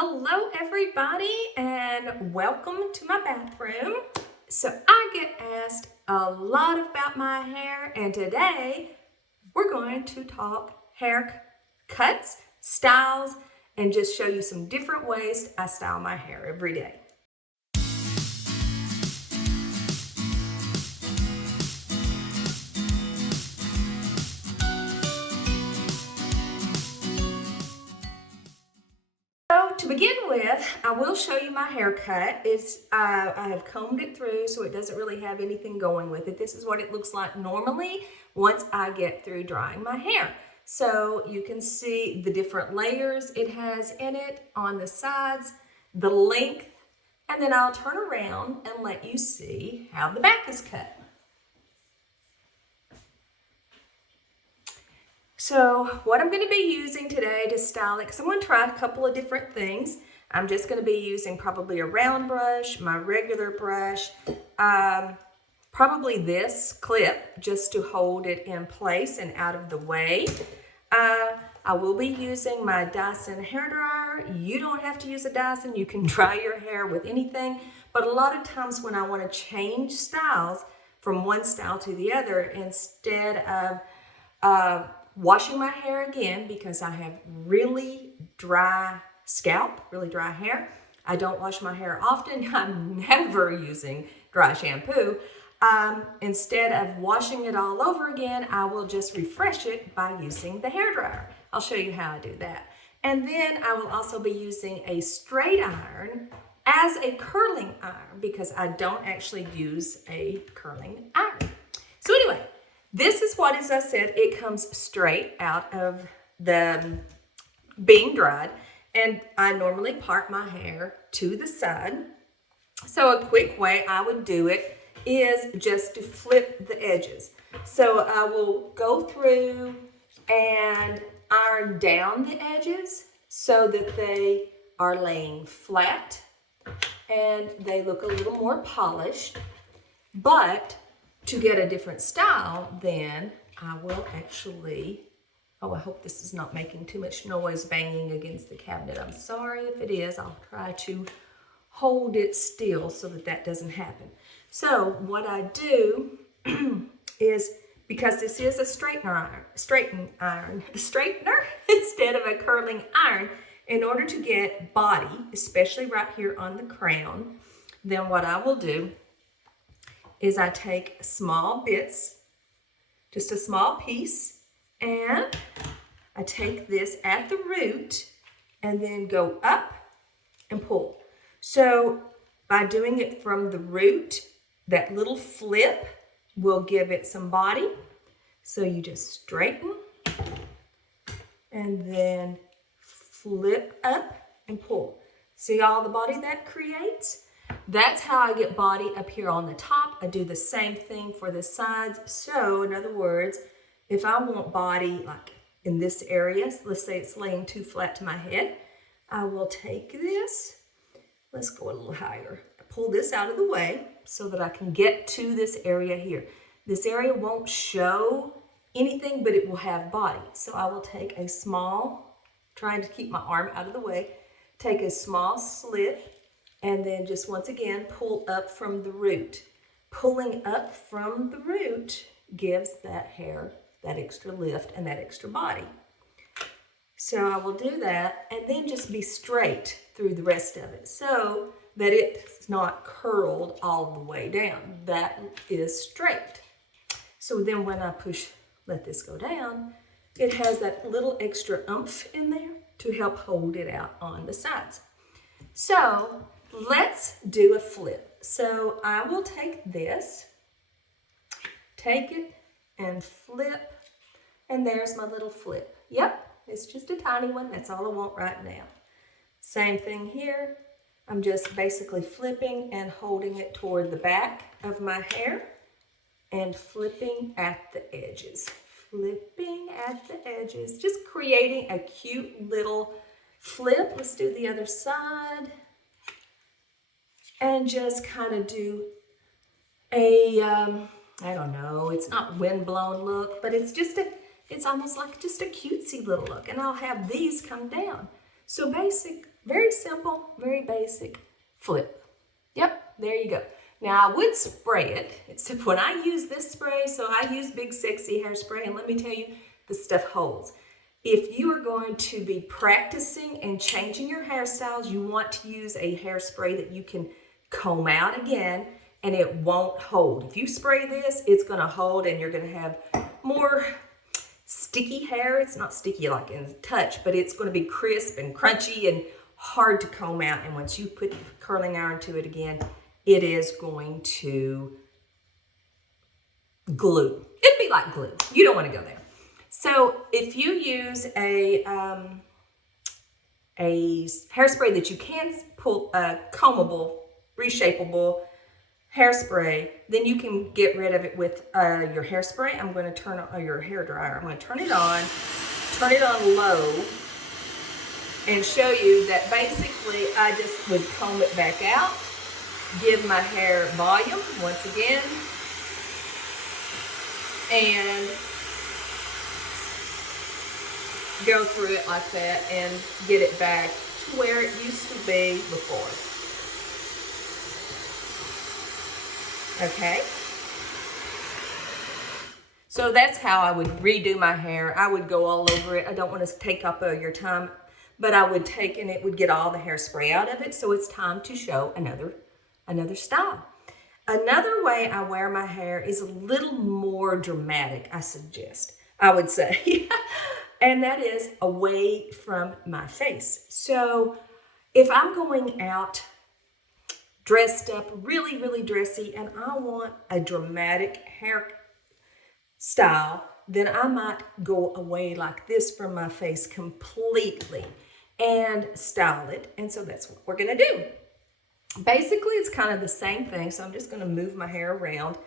Hello everybody and welcome to my bathroom. So I get asked a lot about my hair and today we're going to talk hair cuts, styles, and just show you some different ways I style my hair every day. So to begin with, I will show you my haircut. I have combed it through so it doesn't really have anything going with it. This is what it looks like normally once I get through drying my hair. So you can see the different layers it has in it on the sides, the length, and then I'll turn around and let you see how the back is cut. So what I'm going to be using today to style it, because I'm going to try a couple of different things. I'm just going to be using probably a round brush, my regular brush, probably this clip just to hold it in place and out of the way. I will be using my Dyson hairdryer. You don't have to use a Dyson. You can dry your hair with anything. But a lot of times when I want to change styles from one style to the other, instead of washing my hair again, because I have really dry scalp, really dry hair. I don't wash my hair often. I'm never using dry shampoo. Instead of washing it all over again, I will just refresh it by using the hairdryer. I'll show you how I do that. And then I will also be using a straight iron as a curling iron because I don't actually use a curling iron. So anyway, this is what, as I said, it comes straight out of the being dried, and I normally part my hair to the side. So a quick way I would do it is just to flip the edges. So I will go through and iron down the edges so that they are laying flat and they look a little more polished, but to get a different style, then I will actually, I hope this is not making too much noise banging against the cabinet. I'm sorry if it is. I'll try to hold it still so that that doesn't happen. So what I do is, because this is a straightener instead of a curling iron, in order to get body, especially right here on the crown, then what I will do is I take small bits, just a small piece, and I take this at the root and then go up and pull. So by doing it from the root, that little flip will give it some body. So you just straighten and then flip up and pull. See all the body that creates? That's how I get body up here on the top. I do the same thing for the sides. So in other words, if I want body like in this area, let's say it's laying too flat to my head, I will take this. Let's go a little higher. Pull this out of the way so that I can get to this area here. This area won't show anything, but it will have body. So I will take a small, trying to keep my arm out of the way, take a small slip, and then just once again, pull up from the root. Pulling up from the root gives that hair that extra lift and that extra body. So I will do that and then just be straight through the rest of it so that it's not curled all the way down. That is straight. So then when I let this go down, it has that little extra oomph in there to help hold it out on the sides. So let's do a flip. So I will take this, take it and flip, and there's my little flip. Yep, it's just a tiny one. That's all I want right now. Same thing here. I'm just basically flipping and holding it toward the back of my hair and flipping at the edges. Flipping at the edges, just creating a cute little flip. Let's do the other side. And just kind of do a, I don't know, it's not windblown look, but it's almost like just a cutesy little look. And I'll have these come down. So Very simple, very basic flip. Yep, there you go. Now I would spray it, except when I use this spray, so I use Big Sexy Hairspray, and let me tell you, the stuff holds. If you are going to be practicing and changing your hairstyles, you want to use a hairspray that you can comb out again and it won't hold. If you spray this, it's going to hold and you're going to have more sticky hair. It's not sticky like in touch, but it's going to be crisp and crunchy and hard to comb out. And once you put the curling iron to it again, it is going to glue. It'd be like glue. You don't want to go there. So if you use a hairspray that you can pull, combable, reshapeable hairspray, then you can get rid of it with your hairspray. I'm going to turn on your hair dryer. I'm going to turn it on low, and show you that basically I just would comb it back out, give my hair volume once again, and go through it like that and get it back to where it used to be before. Okay? So that's how I would redo my hair. I would go all over it. I don't want to take up your time, but I would take and it would get all the hairspray out of it. So it's time to show another style. Another way I wear my hair is a little more dramatic, I would say. And that is away from my face. So if I'm going out dressed up, really, really dressy, and I want a dramatic hair style, then I might go away like this from my face completely and style it. And so that's what we're gonna do. Basically, it's kind of the same thing. So I'm just gonna move my hair around.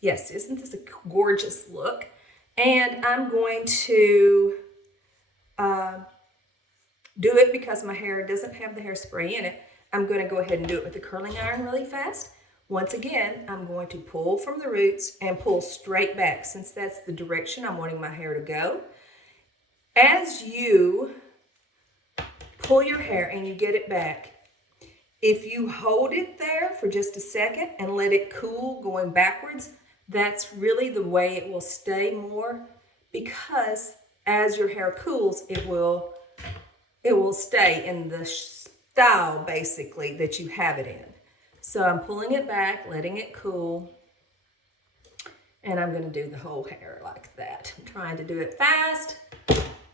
Yes, isn't this a gorgeous look? And I'm going to do it because my hair doesn't have the hairspray in it. I'm going to go ahead and do it with the curling iron really fast. Once again, I'm going to pull from the roots and pull straight back, since that's the direction I'm wanting my hair to go. As you pull your hair and you get it back, if you hold it there for just a second and let it cool going backwards, that's really the way it will stay more, because as your hair cools, it will stay in the style basically that you have it in. So I'm pulling it back, letting it cool, and I'm going to do the whole hair like that. I'm trying to do it fast.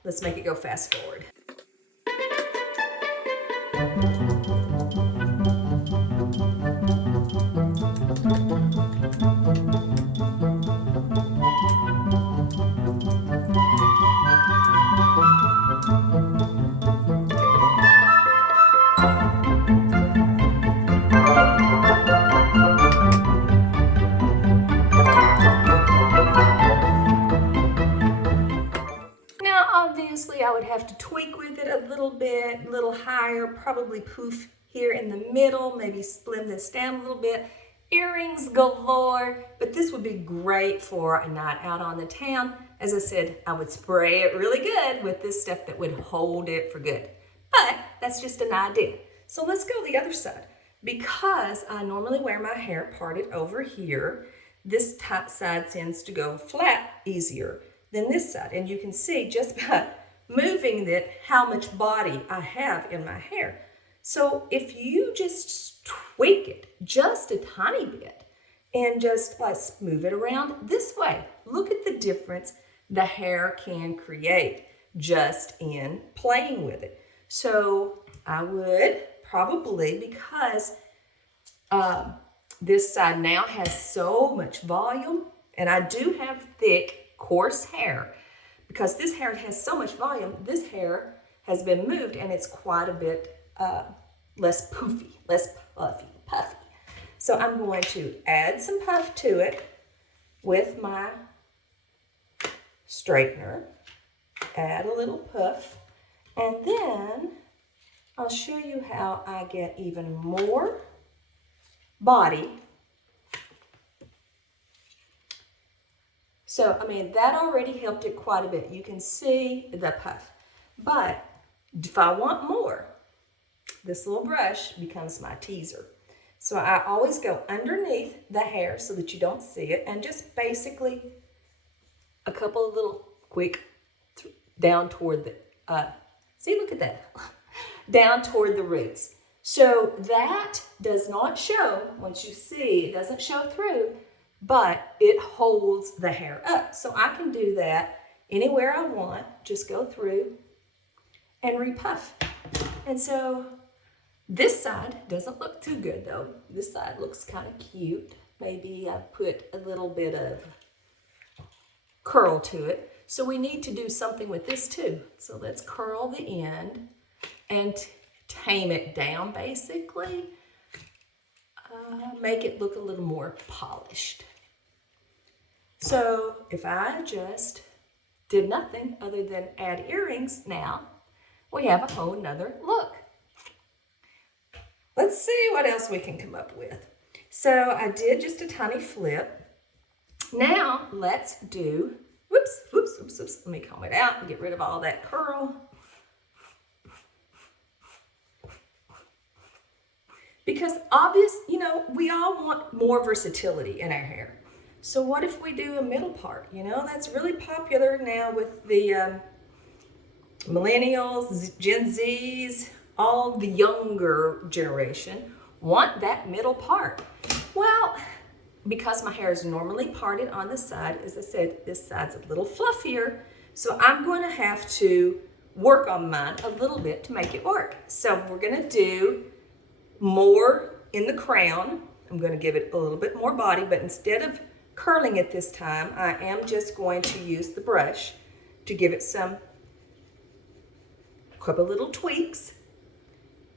Let's make it go fast forward. Obviously, I would have to tweak with it a little bit, a little higher, probably poof here in the middle, maybe slim this down a little bit. Earrings galore, but this would be great for a night out on the town. As I said, I would spray it really good with this stuff that would hold it for good. But that's just an idea. So let's go the other side. Because I normally wear my hair parted over here, this top side tends to go flat easier than this side. And you can see just by moving it how much body I have in my hair. So if you just tweak it just a tiny bit and just move it around this way, look at the difference the hair can create just in playing with it. So I would probably, because this side now has so much volume, and I do have thick, coarse hair, because this hair has so much volume, this hair has been moved and it's quite a bit less poofy, less puffy. So I'm going to add some puff to it with my straightener, add a little puff, and then I'll show you how I get even more body. So, I mean, that already helped it quite a bit. You can see the puff. But if I want more, this little brush becomes my teaser. So I always go underneath the hair so that you don't see it, and just basically a couple of little quick down toward the, see, look at that, down toward the roots. So that does not show, once you see, it doesn't show through, but it holds the hair up. So I can do that anywhere I want, just go through and repuff. And so this side doesn't look too good though. This side looks kind of cute. Maybe I put a little bit of curl to it. So we need to do something with this too. So let's curl the end and tame it down basically. Make it look a little more polished. So if I just did nothing other than add earrings, now we have a whole nother look. Let's see what else we can come up with. So I did just a tiny flip. Now let's do, whoops, let me comb it out and get rid of all that curl. Because we all want more versatility in our hair. So what if we do a middle part? That's really popular now with the millennials, Gen Zs, all the younger generation want that middle part. Well, because my hair is normally parted on the side, as I said, this side's a little fluffier, so I'm going to have to work on mine a little bit to make it work. So we're going to do more in the crown. I'm going to give it a little bit more body, but instead of curling it this time, I am just going to use the brush to give it a couple little tweaks.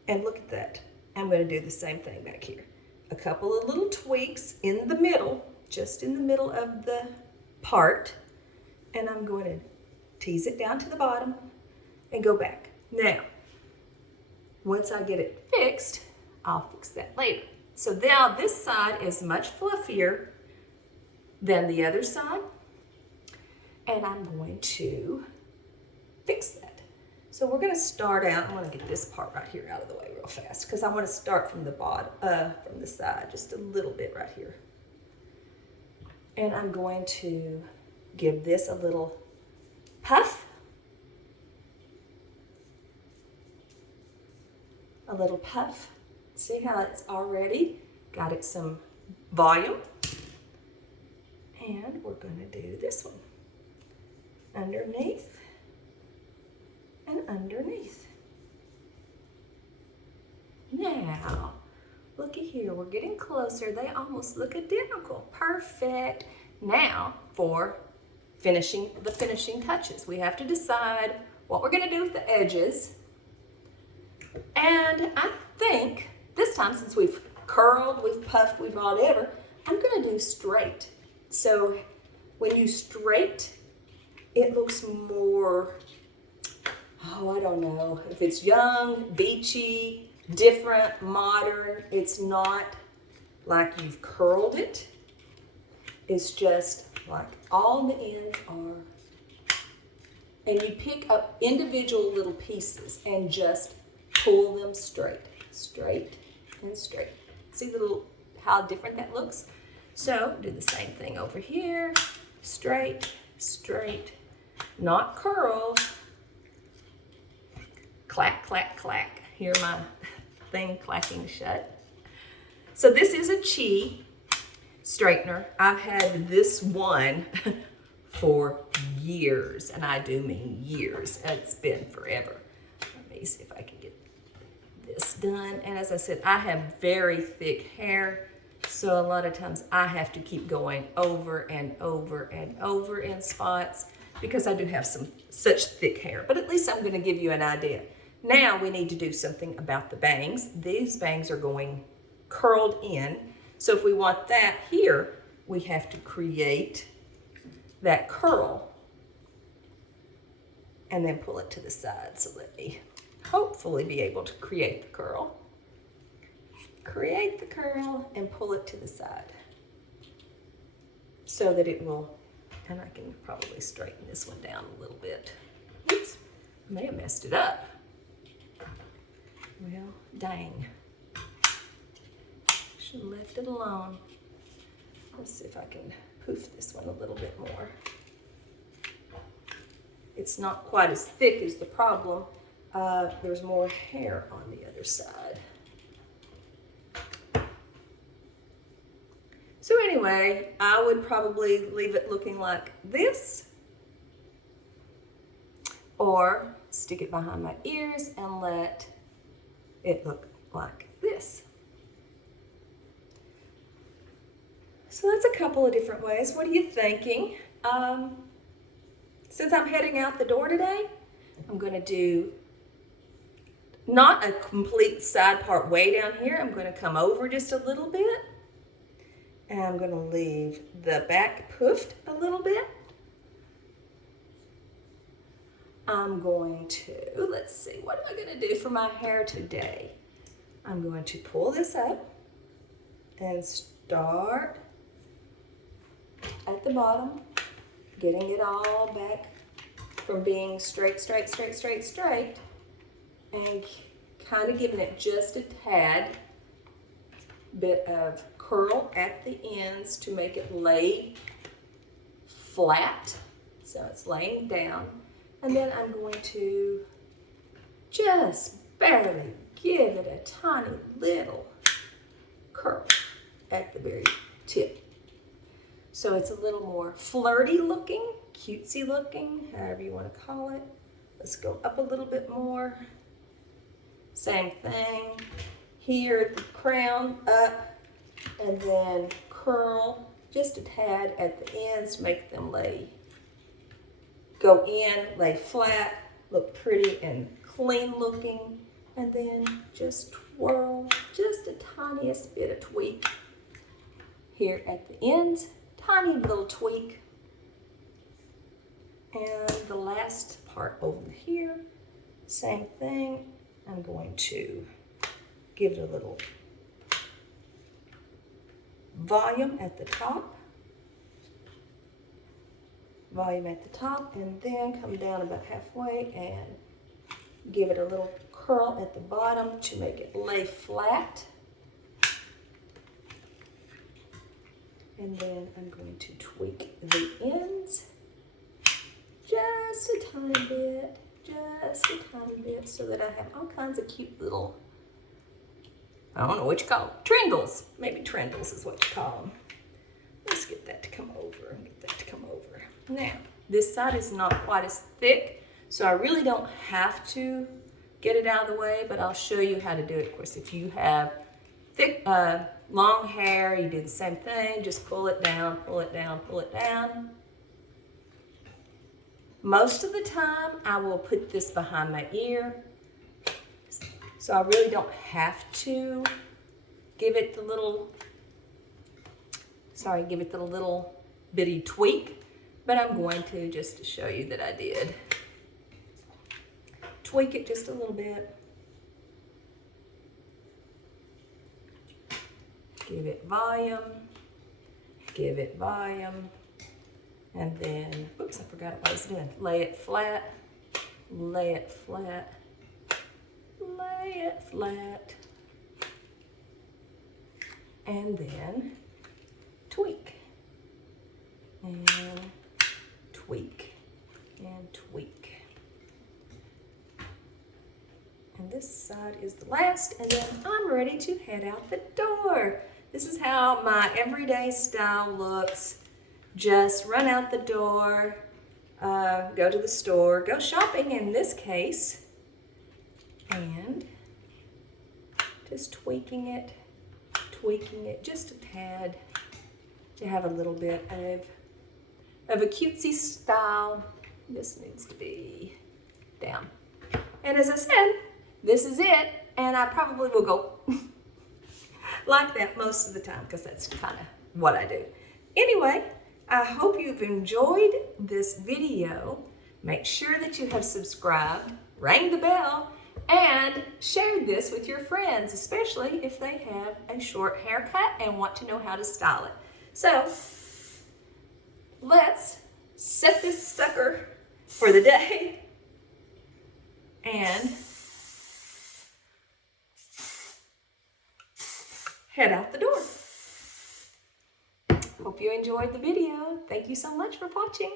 And look at that. I'm going to do the same thing back here. A couple of little tweaks in the middle, just in the middle of the part. And I'm going to tease it down to the bottom and go back. Now, once I get it fixed, I'll fix that later. So now this side is much fluffier than the other side. And I'm going to fix that. So we're going to start out, I want to get this part right here out of the way real fast because I want to start from the bottom, from the side, just a little bit right here. And I'm going to give this a little puff. A little puff. See how it's already got it some volume. And we're going to do this one. Underneath. And underneath. Now, looky here, we're getting closer. They almost look identical. Perfect. Now for the finishing touches. We have to decide what we're gonna do with the edges. And I think this time, since we've curled, we've puffed, we've whatever, I'm gonna do straight. So when you straight, it looks more, I don't know, if it's young, beachy, different, modern. It's not like you've curled it. It's just like all the ends are. And you pick up individual little pieces and just pull them straight, straight, and straight. See how different that looks? So do the same thing over here. Straight, straight, not curl. Clack, clack, clack. Hear my thing clacking shut. So this is a Chi straightener. I've had this one for years, and I do mean years. It's been forever. Let me see if I can get this done. And as I said, I have very thick hair, so a lot of times I have to keep going over and over and over in spots because I do have such thick hair. But at least I'm going to give you an idea. Now we need to do something about the bangs. These bangs are going curled in. So if we want that here, we have to create that curl and then pull it to the side. So let me hopefully be able to create the curl. Create the curl and pull it to the side so that it will, and I can probably straighten this one down a little bit. Oops, I may have messed it up. Well, dang. Should have left it alone. Let's see if I can poof this one a little bit more. It's not quite as thick as the problem. There's more hair on the other side. So anyway, I would probably leave it looking like this, or stick it behind my ears and let it look like this. So that's a couple of different ways. What are you thinking? Since I'm heading out the door today, I'm going to do not a complete side part way down here. I'm going to come over just a little bit. And I'm going to leave the back poofed a little bit. I'm going to, let's see, what am I going to do for my hair today? I'm going to pull this up and start at the bottom, getting it all back from being straight, and kind of giving it just a tad bit of curl at the ends to make it lay flat, so it's laying down. And then I'm going to just barely give it a tiny little curl at the very tip. So it's a little more flirty looking, cutesy looking, however you want to call it. Let's go up a little bit more. Same thing here at the crown, up, and then curl just a tad at the ends, make them go in, lay flat, look pretty and clean looking, and then just twirl just a tiniest bit of tweak here at the ends, tiny little tweak. And the last part over here, same thing. I'm going to give it a little volume at the top. Volume at the top, and then come down about halfway and give it a little curl at the bottom to make it lay flat. And then I'm going to tweak the ends just a tiny bit, so that I have all kinds of cute little, I don't know what you call them, trindles. Maybe trindles is what you call them. Let's get that to come over and get that to come over. Now, this side is not quite as thick, so I really don't have to get it out of the way, but I'll show you how to do it. Of course, if you have thick, long hair, you do the same thing. Just pull it down, pull it down, pull it down. Most of the time, I will put this behind my ear, so I really don't have to give it the little bitty tweak, but I'm going to just to show you that I did. Tweak it just a little bit. Give it volume, and then, oops, I forgot what I was doing. Lay it flat, lay it flat, lay it flat, and then tweak, and tweak, and tweak. And this side is the last, and then I'm ready to head out the door. This is how my everyday style looks. Just run out the door, go to the store, go shopping in this case, and just tweaking it just a tad to have a little bit of a cutesy style. This needs to be down. And as I said, this is it, and I probably will go like that most of the time because that's kind of what I do. Anyway, I hope you've enjoyed this video. Make sure that you have subscribed, rang the bell, and shared this with your friends, especially if they have a short haircut and want to know how to style it. So let's set this sucker for the day and head out the door. Hope you enjoyed the video. Thank you so much for watching.